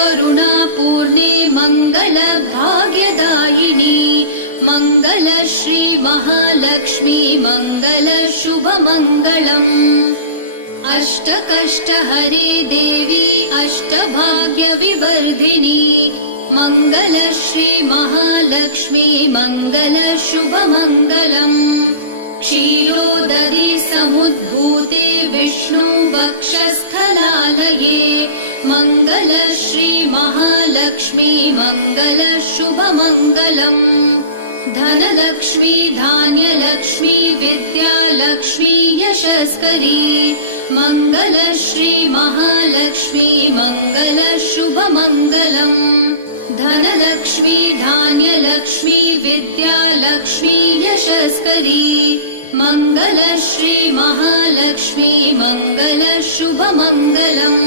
मङ्गलकरुणापूर्णे मङ्गलभाग्यदायिनि Mangal Shri Mahalakshmi Mangal शुभमङ्गलम्। अष्टकष्टहरे Devi अष्टभाग्यविवर्धिनि Mangal Shri Mahalakshmi Mangal शुभमङ्गलम्। क्षीरोदरी समुद्भूते Vishnu वक्षस्थलालये Mangal Shri Mahalakshmi Mangal शुभमङ्गलम्। Dhanlaxmi Dhanyalakshmi Vidyalakshmi यशस्करी Mangal Shri Mahalakshmi Mangal शुभमङ्गलम्। Dhanlaxmi Dhanyalakshmi Vidyalakshmi यशस्करी Mangal Shri Mahalakshmi Mangal शुभमङ्गलम्।